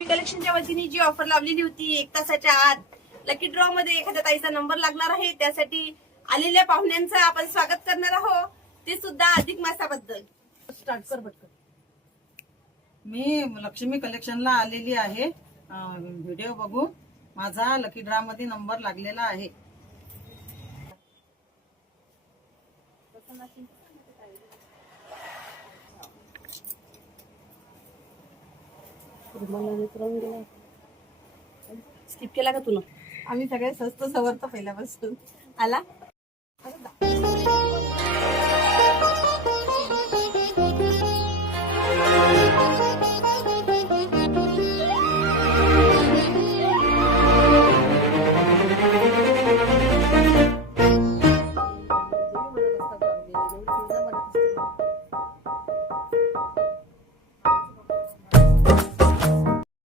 कलेक्शनच्या वतीने जी ऑफर लावलेली होती 1 तासाच्या आत लकी ड्रॉ मध्ये एखाद्या ताईचा नंबर लागणार आहे, त्यासाठी आलेल्या पाहुण्यांचं आपण स्वागत करणार आहोत, ते सुद्धा अधिक मासाबद्दल. स्टार्ट कर पटकन. मी लक्ष्मी कलेक्शनला आलेली आहे. व्हिडिओ बघू. माझा लकी ड्रॉ मध्ये नंबर लागलेला आहे. स्किप केला का तुला? आम्ही सगळे स्वस्त सवरतो पहिल्यापासून. आला